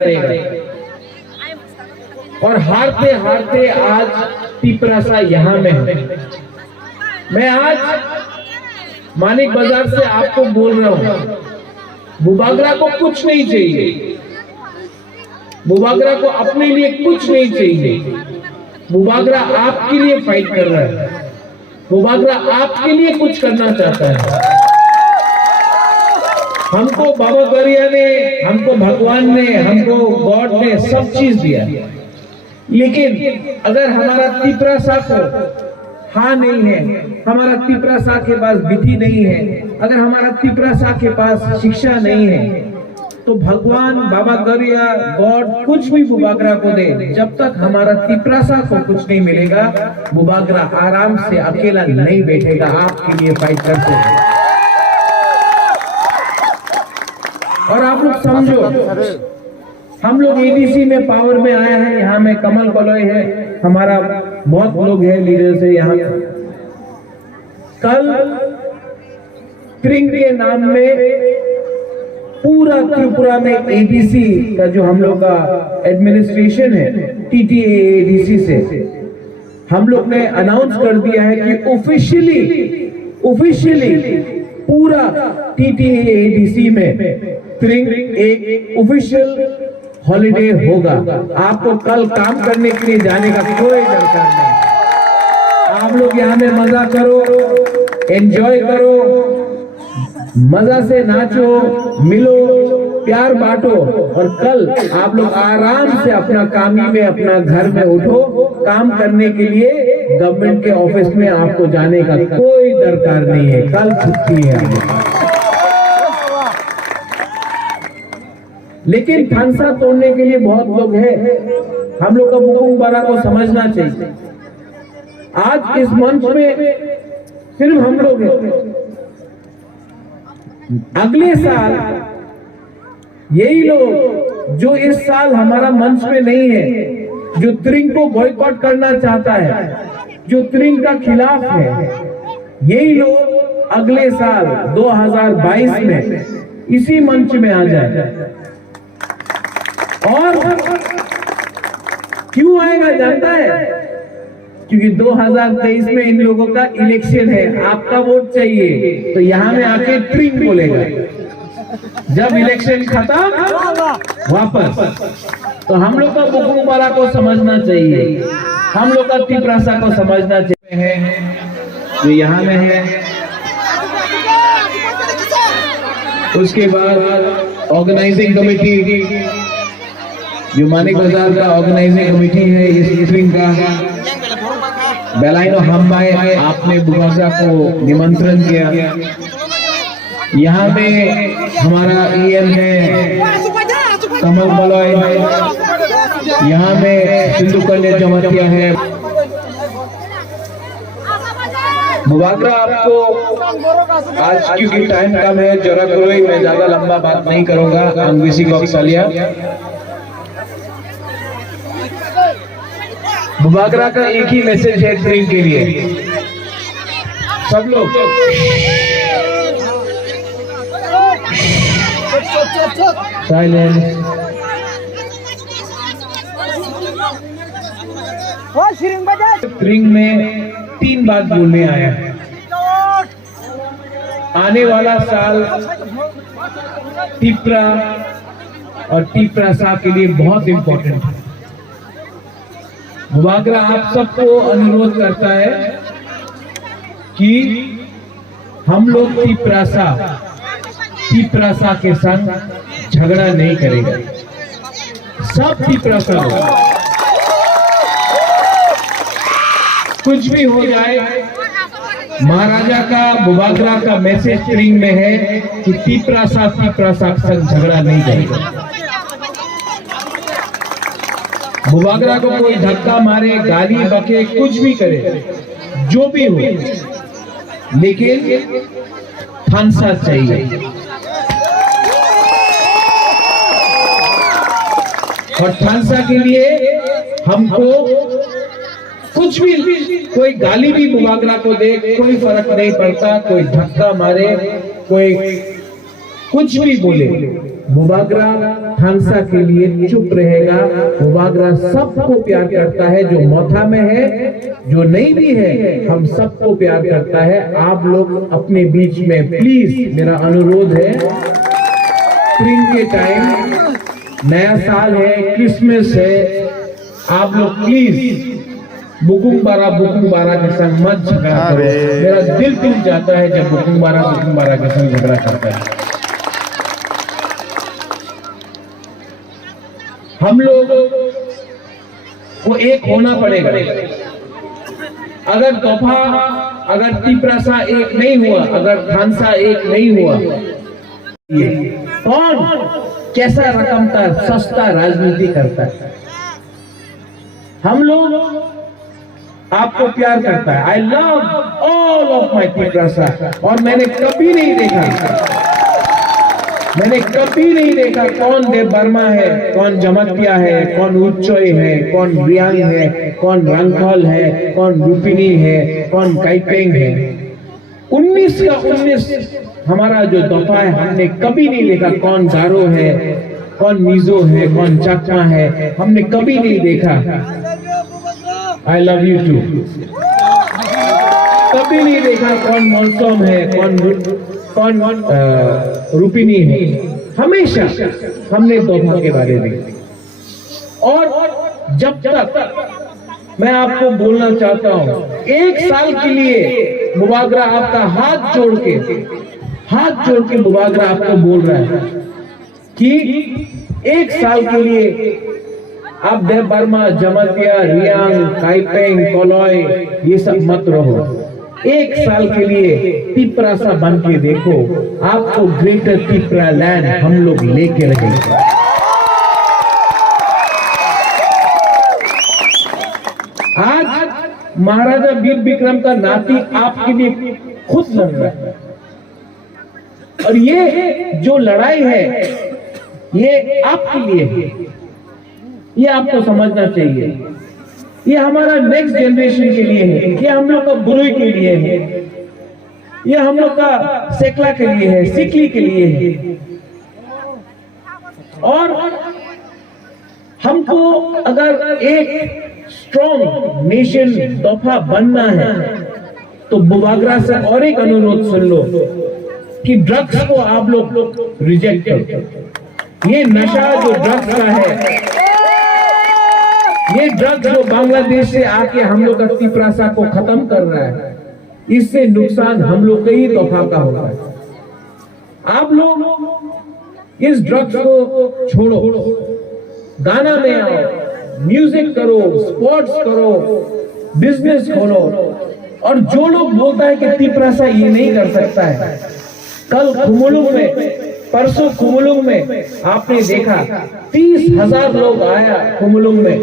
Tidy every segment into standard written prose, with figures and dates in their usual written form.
और हारते हारते आज तिपरासा यहाँ में है। मैं आज मानिक बाजार से आपको बोल रहा हूँ, बुबागरा को कुछ नहीं चाहिए, बुबागरा को अपने लिए कुछ नहीं चाहिए। बुबागरा आपके लिए फाइट कर रहा है, बुबागरा आपके लिए कुछ करना चाहता है। हमको बाबा गरिया ने, हमको भगवान ने, हमको गॉड ने सब चीज दिया, लेकिन अगर हमारा तिपरासा को हाँ नहीं है, हमारा तिपरासा के पास विधि नहीं है, अगर हमारा तिपरासा के पास शिक्षा नहीं है, तो भगवान, बाबा गरिया, गॉड कुछ भी बुबागरा को दे, जब तक हमारा तिपरासा को कुछ नहीं मिलेगा, बुबागरा आराम से अकेला नहीं बैठेगा, आपके लिए फाइट करते हैं। और आप लोग समझो, हम लोग एडीसी में पावर में आए हैं, यहाँ में कमल कलोई है, हमारा बहुत लोग है लीडर्स है यहाँ। कल त्रिंग के नाम में पूरा त्रिपुरा में एडीसी का जो हम लोग का एडमिनिस्ट्रेशन है, टीटीए एडीसी से हम लोग ने अनाउंस कर दिया है कि ऑफिशियली पूरा टीटीए एडीसी में त्रिंग एक ऑफिशियल हॉलिडे होगा। आपको कल काम करने के लिए जाने का कोई दरकार नहीं। आप लोग यहाँ में मजा करो, एंजॉय करो, मजा से नाचो, मिलो, प्यार बांटो, और कल आप लोग आराम से अपना कामी में, अपना घर में उठो। काम करने के लिए गवर्नमेंट के ऑफिस में आपको जाने का कोई दरकार नहीं है, कल छुट्टी है। लेकिन थानसा तोड़ने के लिए बहुत लोग हैं, हम लोग का बुकुंग बारा को समझना चाहिए। आज इस मंच में सिर्फ हम लोग हैं, अगले साल यही लोग जो इस साल हमारा मंच में नहीं है, जो त्रिंग को बॉयकॉट करना चाहता है, जो त्रिंग का खिलाफ है, यही लोग अगले साल 2022 में इसी मंच में आ जाए। और क्यों आएगा जानता है? क्योंकि 2023 में इन लोगों का इलेक्शन है, आपका वोट चाहिए, तो यहाँ में आके ट्रिंग बोलेगा। जब इलेक्शन खत्म वापस। तो हम लोग का बुकुंग बारा को समझना चाहिए, हम लोग का तिपरासा को समझना चाहिए जो यहाँ में है। उसके बाद ऑर्गेनाइजिंग कमेटी, जो मानिक बाजार का ऑर्गेनाइजिंग कमेटी है इस ट्रिंग का, बेलाइनो हम्बाई, आपने बुबागरा को निमंत्रण किया। यहाँ में हमारा ईएम है कमल कलोई, यहाँ में सिंधु कन्या जमतिया है। बुबागरा आपको आज, क्योंकि टाइम कम है, जरा करोई, मैं ज्यादा लंबा बात नहीं करूंगा। अंग्रेजी कौशल्या बुबागरा का एक ही मैसेज है ट्रिंग के लिए, सब लोग साइलेंस। ट्रिंग में 3 बात बोलने आया है। आने वाला साल तिपरा और तिपरासा के लिए बहुत इंपॉर्टेंट है। बुबागरा आप सबको अनुरोध करता है कि हम लोग तिपरासा के संग झगड़ा नहीं करेगा। सब तिपरासा कुछ भी हो जाए, महाराजा का, बुबागरा का मैसेज ट्रिंग में है कि तिपरासा के संग झगड़ा नहीं करेगा। बुबागरा को कोई धक्का मारे, गाली बके, कुछ भी करे, जो भी हो, लेकिन थानसा चाहिए। और थानसा के लिए हमको कुछ भी, कोई गाली भी बुबागरा को दे, कोई फर्क नहीं पड़ता, कोई धक्का मारे, कोई कुछ भी बोले, मुबागरा थानसा के लिए चुप रहेगा। मुबागरा सबको प्यार करता है, जो मोथा में है, जो नहीं भी है, हम सबको प्यार करता है। आप लोग अपने बीच में प्लीज, मेरा अनुरोध है, स्प्रिंग के टाइम, नया साल है, क्रिसमस है, आप लोग प्लीज बुकुंग बारा के संग मत झगड़ा करो। मेरा दिल टूट जाता है जब बुकुंग बारा के संग झगड़ा करता है। हम लोग को एक होना पड़ेगा। अगर तोहफा, अगर तिपरासा एक नहीं हुआ, अगर थानसा एक नहीं हुआ, कौन कैसा रकम का सस्ता राजनीति करता है? हम लोग आपको प्यार करता है। I love all of my Tiprasa. और मैंने कभी नहीं देखा कौन देव वर्मा है, कौन जमतिया है, कौन उच्चोई है, कौन रियांग है, कौन रंगखोल है, कौन रूपिनी है, कौन काइपेंग है। 19 का 19 हमारा जो दफा है, हमने कभी नहीं देखा कौन गारो है, कौन मिजो है, कौन चकमा है, हमने कभी नहीं देखा। I love you too. कभी नहीं देखा कौन मौसम है, कौन रूपिनी है। हमेशा हमने दोनों के बारे में। और जब तक मैं आपको बोलना चाहता हूं, 1 साल के लिए मुबागरा आपका हाथ जोड़ के मुबागरा आपको बोल रहा है कि 1 साल के लिए आप देव वर्मा, जमतिया, रियांग, काइपेंग, कोलोय ये सब मत रहो। 1 साल के लिए तिपरासा बन के देखो, आपको ग्रेटर तिपरा लैंड हम लोग लेके लगेंगे। आज महाराजा वीर विक्रम का नाती आपके लिए खुद लड़ रहा है, और ये जो लड़ाई है ये आपके लिए है। ये आपको समझना चाहिए। ये हमारा नेक्स्ट जनरेशन के लिए है, ये हम लोग का बुरुई के लिए है, ये हम लोग का सेकला के लिए है, सिकली के लिए है। और हमको अगर एक स्ट्रॉन्ग नेशन दफा बनना है तो मुबागरा से और एक अनुरोध सुन लो कि ड्रग्स को आप लोग रिजेक्ट करो। ये नशा जो ड्रग्स का है, ये ड्रग्स जो बांग्लादेश से आके हम लोग का तिपरासा को खत्म कर रहा है, इससे नुकसान हम लोग के ही तोहफा का होगा। आप लोग इस ड्रग्स को छोड़ो, गाना में आओ, म्यूजिक करो, स्पोर्ट्स करो, बिजनेस खोलो। और जो लोग बोलता है कि तिपरासा ये नहीं कर सकता है, कल खुमुलुंग में, परसों खुमुलुंग में आपने देखा 30,000 लोग आया खुमुलुंग में,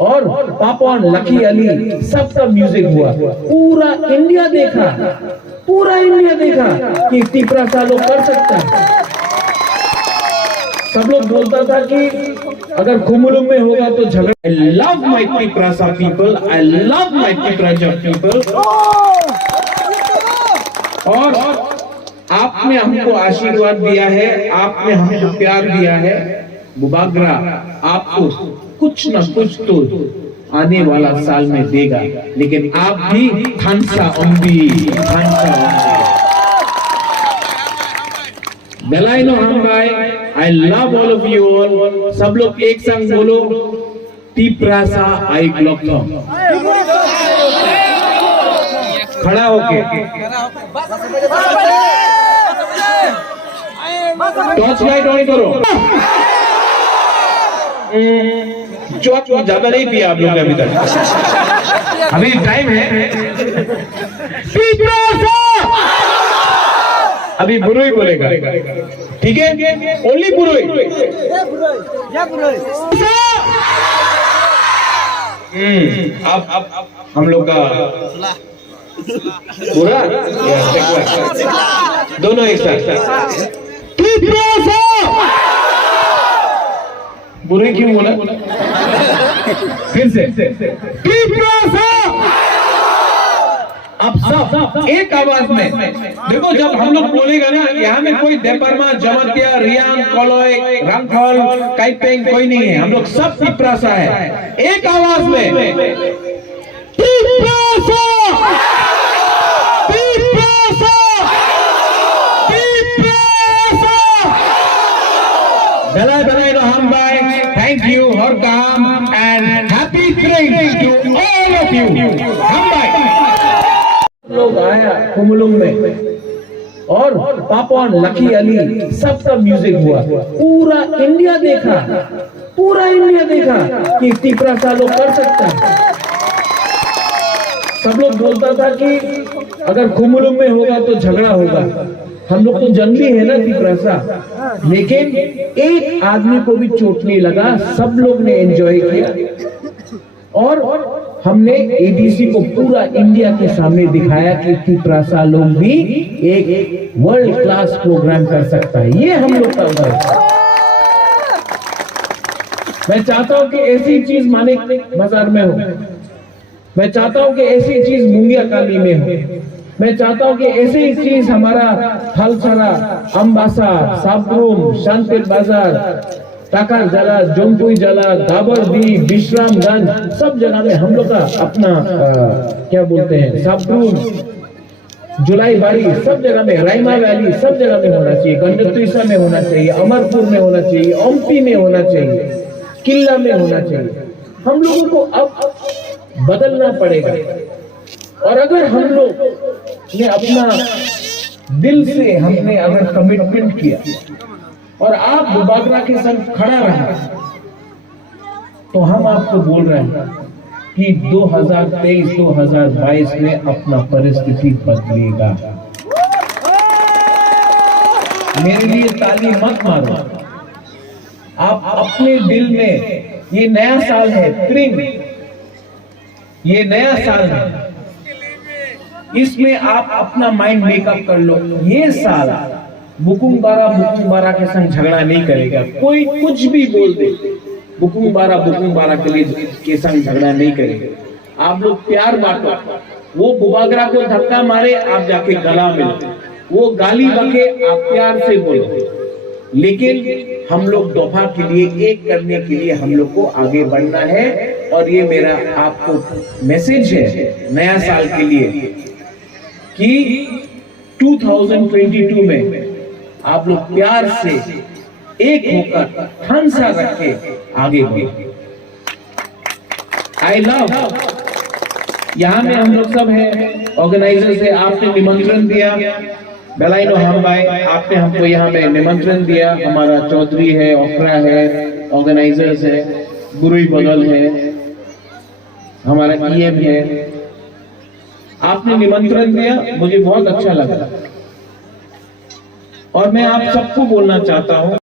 और पापा लकी अली सबका म्यूजिक हुआ। पूरा इंडिया देखा कि तिपरासा लोग कर सकता है। सब लोग बोलता था कि अगर खुमुलुंग में होगा तो झगड़ा। I love my Tiprasa people, I love my Tiprasa people. और आपने हमको आशीर्वाद दिया है, आपने हमको प्यार दिया है। मुबागरा आपको कुछ न कुछ तो आने वाला साल में देगा, लेकिन आप भी थानसा ओम्बी। बेलाइनो हम भाई, I love all of you all. सब लोग एक संग बोलो, तिपरासा आई ग्लोकम। खड़ा होके टॉर्च लाइट ऑन करो। चौक ज्यादा नहीं पिया आप लोग ने अभी तक, अभी टाइम है। अभी बुरुई बोलेगा, ठीक है? ओनली बुरुई। अब हम लोग का बुरा दोनों एक साथ। बुरे क्यों बोला? फिर से आप सब एक आवाज में देखो, जब हम लोग बोलेगा ना, यहाँ में कोई देपरमा, जमातिया, रियान, कोलोय, रंगफल, काइपेंग कोई नहीं है, हम लोग सब तिप्रासा है। एक आवाज में तिप्रासा, तिप्रासा, तिप्रासा। बेलाय बेलाय नो हम भाई, थैंक यू हर काम and happy train to all of you. हम भाई लोग आया कुमलुंग में और पापा लकी अली सब म्यूजिक हुआ, पूरा इंडिया देखा, पूरा इंडिया देखा कि तिप्रासा लोग कर सकता है। सब लोग बोलता था कि अगर कुमलुंग में होगा तो झगड़ा होगा, हम लोग तो जंगली है ना तिप्रासा, लेकिन एक आदमी को भी चोट नहीं लगा, सब लोग ने एंजॉय किया और हमने एडीसी को पूरा इंडिया के सामने दिखाया कि तिप्रासा लोग भी एक वर्ल्ड क्लास प्रोग्राम कर सकता है। ये हम लोग का उधर। मैं चाहता हूं कि ऐसी चीज मानिक बाजार में हो, मैं चाहता हूं कि ऐसी चीज मुंगिया काली में हो, मैं चाहता हूं कि ऐसी चीज हमारा थलसरा, अम्बासा, साबरूम, शांतिर बाजार, टाकार जला, जोंपुई जला, गाबरदी, विश्रामगंज, सब जगह में हम लोग का अपना क्या बोलते हैं, साबरूम, जुलाई बारी, सब जगह में, रायमा वैली, सब जगह में होना चाहिए, गंडतुईसा में होना चाहिए, अमरपुर में होना चाहिए, ओमपी में होना चाहिए, किला में होना चाहिए। हम लोगों को अब बदलना पड़ेगा और अगर हम लोग ने अपना दिल से हमने अगर कमिटमेंट किया और आप बुबागरा के संग खड़ा रहा, तो हम आपको बोल रहे हैं कि 2023-2022 में अपना परिस्थिति बदलेगा। मेरे लिए ताली मत मारो, आप अपने दिल में, ये नया साल है, त्रिंग, ये नया साल है, इसमें आप अपना माइंड मेकअप कर लो। ये साल बुकुंग बारा के संग झगड़ा नहीं करेगा, कोई कुछ भी बोल दे, बुकुंग बारा के संग झगड़ा नहीं करेगा। आप लोग प्यार बांटो, वो बुबागरा को धक्का मारे आप जाके गला मिलो, वो गाली बके आप प्यार से बोलो, लेकिन हम लोग दफा के लिए, एक करने के लिए हम लोग को आगे बढ़ना है। और ये मेरा आपको मैसेज है नया साल के लिए कि 2022 में आप लोग प्यार से एक होकर हंसा रख के आगे बढ़े। आई लव, यहाँ में हम लोग सब हैं, ऑर्गेनाइजर से आपने निमंत्रण दिया, बेलाइनो हम भाई आपने हमको यहाँ में निमंत्रण दिया, हमारा चौधरी है, ओखरा है, ऑर्गेनाइजर्स है, गुरुई बगल है, हमारा ईएम है, आपने निमंत्रण दिया, मुझे बहुत अच्छा लगा और मैं आप सबको बोलना चाहता हूँ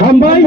हम भाई